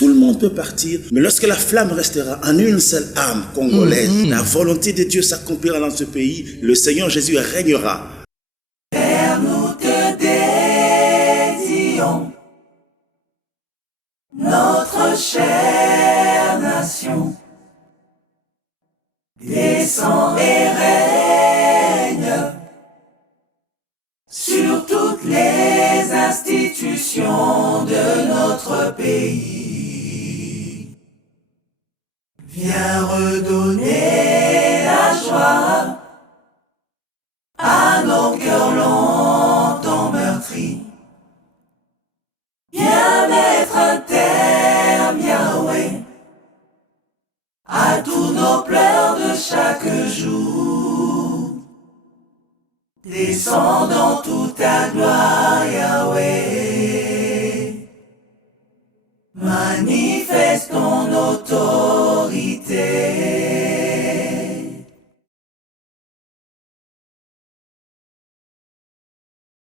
tout le monde peut partir, mais lorsque la flamme restera en une seule âme congolaise, la volonté de Dieu s'accomplira dans ce pays, le Seigneur Jésus régnera. Père, nous te dédions notre chère nation. Descends et règne sur toutes les institutions de notre pays. Viens redonner la joie à nos cœurs longtemps meurtris. Viens mettre un terme, Yahweh, à tous nos pleurs de chaque jour. Descends dans toute ta gloire, Yahweh. Manifeste